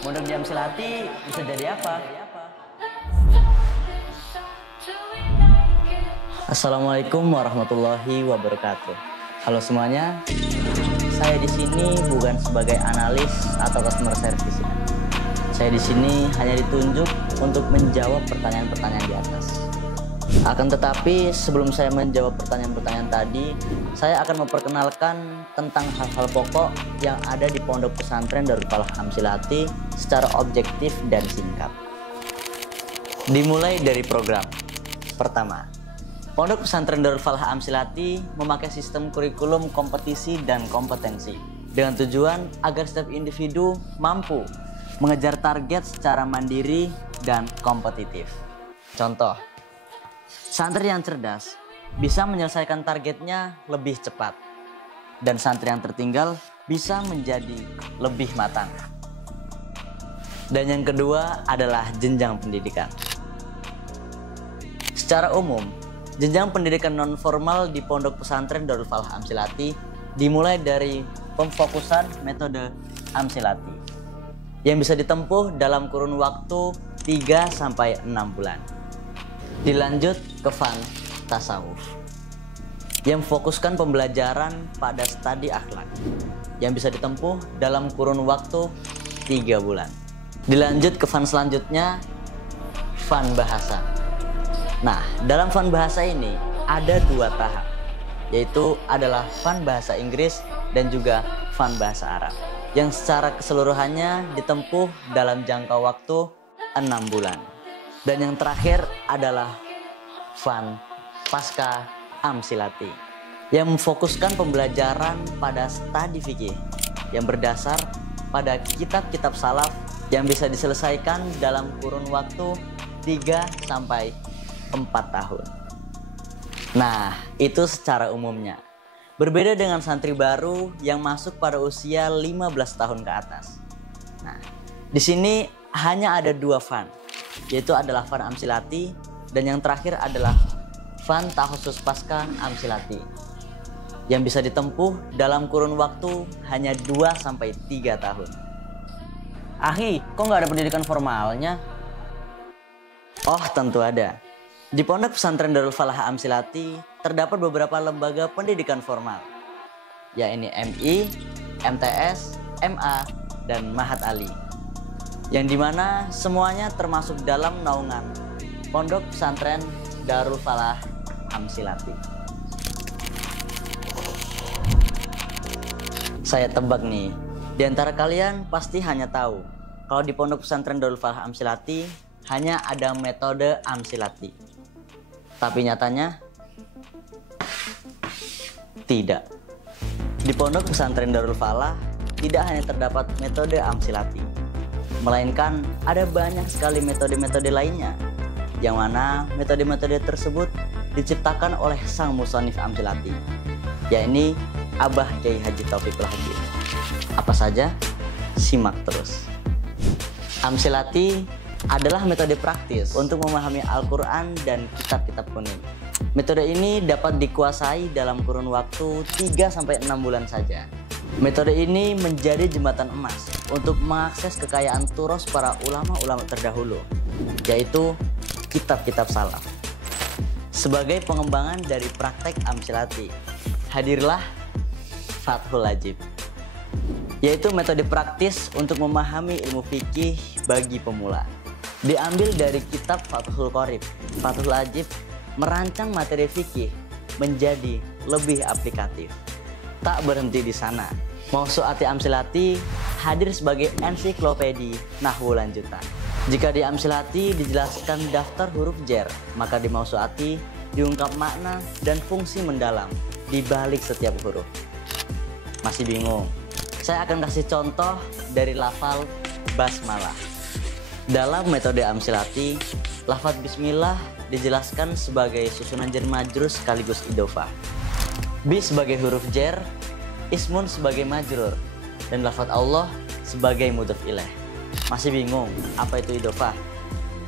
Mondok di Amsilati bisa jadi apa? Assalamualaikum warahmatullahi wabarakatuh. Halo semuanya, saya di sini bukan sebagai analis atau customer service ya. Saya di sini hanya ditunjuk untuk menjawab pertanyaan-pertanyaan di atas. Akan tetapi sebelum saya menjawab pertanyaan-pertanyaan tadi, saya akan memperkenalkan tentang hal-hal pokok yang ada di Pondok Pesantren Darul Falah Amsilati secara objektif dan singkat. Dimulai dari program. Pertama, Pondok Pesantren Darul Falah Amsilati memakai sistem kurikulum kompetisi dan kompetensi dengan tujuan agar setiap individu mampu mengejar target secara mandiri dan kompetitif. Contoh, santri yang cerdas bisa menyelesaikan targetnya lebih cepat, dan santri yang tertinggal bisa menjadi lebih matang. Dan yang kedua adalah jenjang pendidikan. Secara umum, jenjang pendidikan non-formal di Pondok Pesantren Darul Falah Amsilati dimulai dari pemfokusan metode Amsilati yang bisa ditempuh dalam kurun waktu 3-6 bulan. Dilanjut ke Fan Tasawuf yang fokuskan pembelajaran pada studi akhlak yang bisa ditempuh dalam kurun waktu 3 bulan. Dilanjut ke Fan selanjutnya, Fan Bahasa. Nah, dalam Fan Bahasa ini ada 2 tahap, yaitu adalah Fan Bahasa Inggris dan juga Fan Bahasa Arab yang secara keseluruhannya ditempuh dalam jangka waktu 6 bulan. Dan yang terakhir adalah Fan Pasca Amsilati yang memfokuskan pembelajaran pada studi fikih yang berdasar pada kitab-kitab salaf yang bisa diselesaikan dalam kurun waktu 3-4 tahun. Nah, itu secara umumnya. Berbeda dengan santri baru yang masuk pada usia 15 tahun ke atas. Nah, di sini hanya ada 2 fan, yaitu adalah Fan Amsilati dan yang terakhir adalah Fan Takhusus Pasca Amsilati yang bisa ditempuh dalam kurun waktu hanya 2-3 tahun. Ahi, kok nggak ada pendidikan formalnya? Oh, tentu ada. Di Pondok Pesantren Darul Falah Amsilati terdapat beberapa lembaga pendidikan formal, yaitu MI, MTS, MA, dan Mahat Ali, yang dimana semuanya termasuk dalam naungan Pondok Pesantren Darul Falah Amsilati. Saya tebak nih, di antara kalian pasti hanya tahu kalau di Pondok Pesantren Darul Falah Amsilati hanya ada metode Amsilati. Tapi nyatanya tidak. Di Pondok Pesantren Darul Falah tidak hanya terdapat metode Amsilati, melainkan ada banyak sekali metode-metode lainnya, yang mana metode-metode tersebut diciptakan oleh sang musonif Amsilati, yakni Abah Kiai Haji Taufikul Hadi. Apa saja? Simak terus. Amsilati adalah metode praktis untuk memahami Al-Quran dan kitab-kitab kuning. Metode ini dapat dikuasai dalam kurun waktu 3-6 bulan saja. Metode ini menjadi jembatan emas untuk mengakses kekayaan turos para ulama-ulama terdahulu, yaitu kitab-kitab salaf. Sebagai pengembangan dari praktek Amsilati, hadirlah Fathul Ajib, yaitu metode praktis untuk memahami ilmu fikih bagi pemula. Diambil dari kitab Fathul Qorib, Fathul Ajib merancang materi fikih menjadi lebih aplikatif. Tak berhenti di sana, Mausu'ati Amsilati hadir sebagai ensiklopedi nahwu lanjutan. Jika di Amsilati dijelaskan daftar huruf jer, maka di Mausu'ati diungkap makna dan fungsi mendalam di balik setiap huruf. Masih bingung? Saya akan kasih contoh dari lafal basmalah. Dalam metode Amsilati, lafaz bismillah dijelaskan sebagai susunan jar majrur sekaligus idhofah. Bi sebagai huruf jer, ismun sebagai majrur, dan lafaz Allah sebagai mudhof ilaih. Masih bingung apa itu idhofah?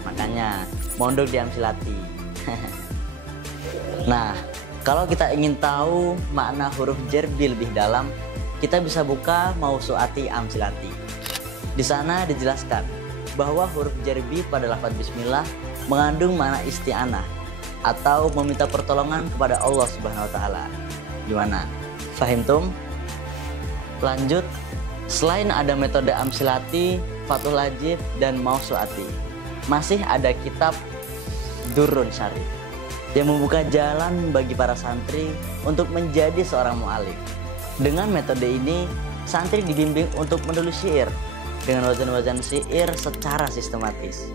Makanya mondok di Amsilati. Nah, kalau kita ingin tahu makna huruf jer lebih dalam, kita bisa buka Mausu'ati Amsilati. Di sana dijelaskan bahwa huruf jarbi pada lafaz bismillah mengandung makna isti'anah atau meminta pertolongan kepada Allah Subhanahu wa taala. Gimana? Fahimtum? Lanjut, selain ada metode Amsilati, Fathul Ajib, dan Mausu'ati, masih ada kitab Durrun Syarif yang membuka jalan bagi para santri untuk menjadi seorang mu'alif. Dengan metode ini, santri dibimbing untuk menulis syair dengan wazan-wazan syair secara sistematis.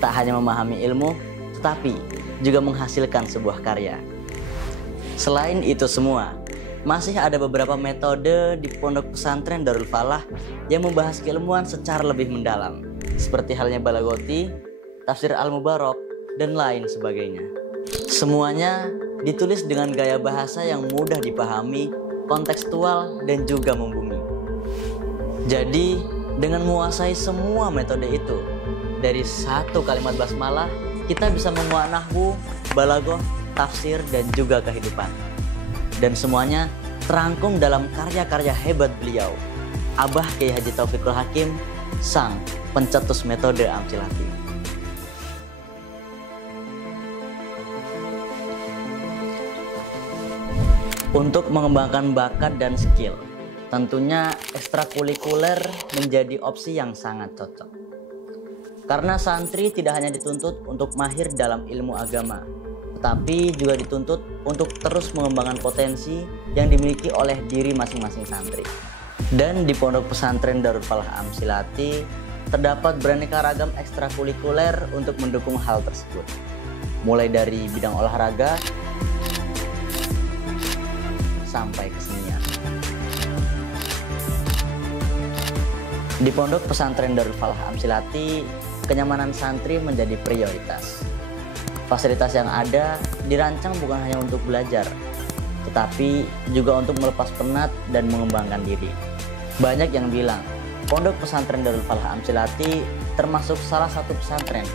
Tak hanya memahami ilmu, tetapi juga menghasilkan sebuah karya. Selain itu semua, masih ada beberapa metode di pondok pesantren Darul Falah yang membahas keilmuan secara lebih mendalam, seperti halnya Balagoti, Tafsir Al-Mubarak, dan lain sebagainya. Semuanya ditulis dengan gaya bahasa yang mudah dipahami, kontekstual, dan juga membumi. Jadi, dengan menguasai semua metode itu, dari satu kalimat basmalah, kita bisa menguak nahwu, balaghah, tafsir, dan juga kehidupan. Dan semuanya terangkum dalam karya-karya hebat beliau, Abah Kiai Haji Taufiqul Hakim, sang pencetus metode Amsilati. Untuk mengembangkan bakat dan skill, tentunya ekstrakurikuler menjadi opsi yang sangat cocok. Karena santri tidak hanya dituntut untuk mahir dalam ilmu agama, tetapi juga dituntut untuk terus mengembangkan potensi yang dimiliki oleh diri masing-masing santri. Dan di pondok pesantren Darul Falah Amsilati terdapat beraneka ragam ekstrakurikuler untuk mendukung hal tersebut. Mulai dari bidang olahraga sampai kesenian. Di pondok pesantren Darul Falah Amsilati, kenyamanan santri menjadi prioritas. Fasilitas yang ada dirancang bukan hanya untuk belajar, tetapi juga untuk melepas penat dan mengembangkan diri. Banyak yang bilang, pondok pesantren Darul Falah Amsilati termasuk salah satu pesantren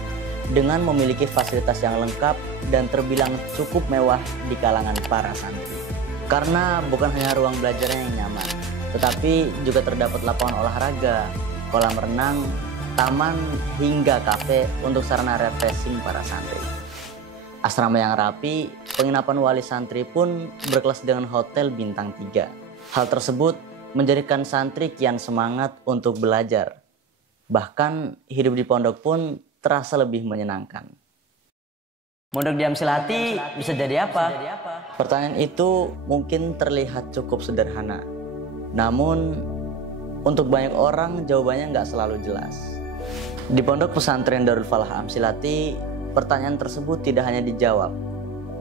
dengan memiliki fasilitas yang lengkap dan terbilang cukup mewah di kalangan para santri. Karena bukan hanya ruang belajarnya yang nyaman, tetapi juga terdapat lapangan olahraga, kolam renang, taman, hingga kafe untuk sarana refreshing para santri. Asrama yang rapi, penginapan wali santri pun berkelas dengan hotel bintang 3. Hal tersebut menjadikan santri kian semangat untuk belajar. Bahkan hidup di pondok pun terasa lebih menyenangkan. Mondok di Amsilati bisa jadi apa? Pertanyaan itu mungkin terlihat cukup sederhana. Namun, untuk banyak orang jawabannya nggak selalu jelas. Di pondok pesantren Darul Falah Amsilati, pertanyaan tersebut tidak hanya dijawab,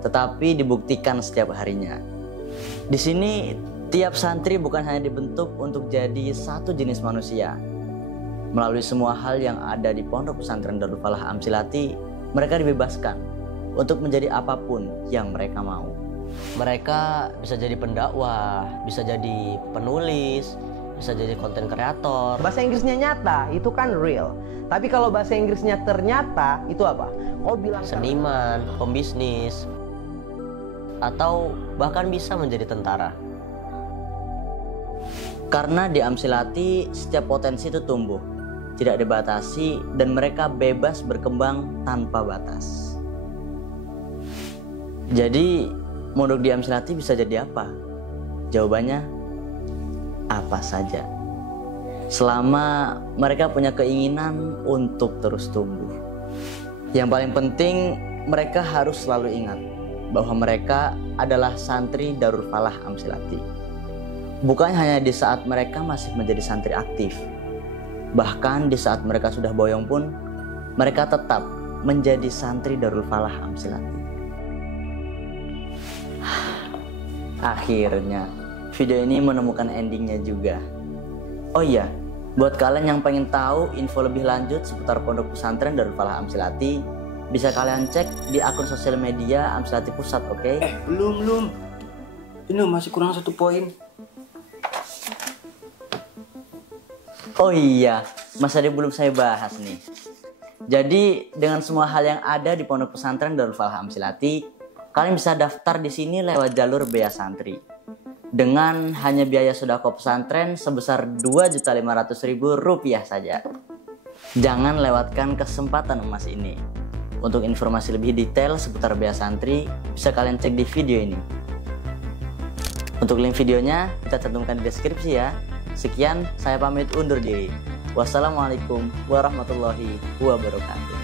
tetapi dibuktikan setiap harinya. Di sini, tiap santri bukan hanya dibentuk untuk jadi satu jenis manusia. Melalui semua hal yang ada di pondok pesantren Darul Falah Amsilati, mereka dibebaskan untuk menjadi apapun yang mereka mau. Mereka bisa jadi pendakwah, bisa jadi penulis, bisa jadi konten kreator. Bahasa Inggrisnya nyata, itu kan real. Tapi kalau bahasa Inggrisnya ternyata, itu apa? Kau bilang seniman, pembisnis, atau bahkan bisa menjadi tentara. Karena di Amsilati, setiap potensi itu tumbuh, tidak dibatasi, dan mereka bebas berkembang tanpa batas. Jadi, mondok di Amsilati bisa jadi apa? Jawabannya, apa saja. Selama mereka punya keinginan untuk terus tumbuh. Yang paling penting, mereka harus selalu ingat bahwa mereka adalah santri Darul Falah Amsilati. Bukan hanya di saat mereka masih menjadi santri aktif, bahkan di saat mereka sudah boyong pun, mereka tetap menjadi santri Darul Falah Amsilati. Akhirnya, video ini menemukan endingnya juga. Oh iya, buat kalian yang pengen tahu info lebih lanjut seputar pondok pesantren Darul Falah Amsilati, bisa kalian cek di akun sosial media Amsilati Pusat, oke? Belum. Ini masih kurang 1 poin. Oh iya, masa dia belum saya bahas nih. Jadi, dengan semua hal yang ada di pondok pesantren Darul Falah Amsilati, kalian bisa daftar di sini lewat jalur Bea Santri. dengan hanya biaya sodako pesantren sebesar Rp2.500.000 saja. Jangan lewatkan kesempatan emas ini. Untuk informasi lebih detail seputar bea santri, bisa kalian cek di video ini. Untuk link videonya kita cantumkan di deskripsi ya. Sekian, saya pamit undur diri. Wassalamualaikum warahmatullahi wabarakatuh.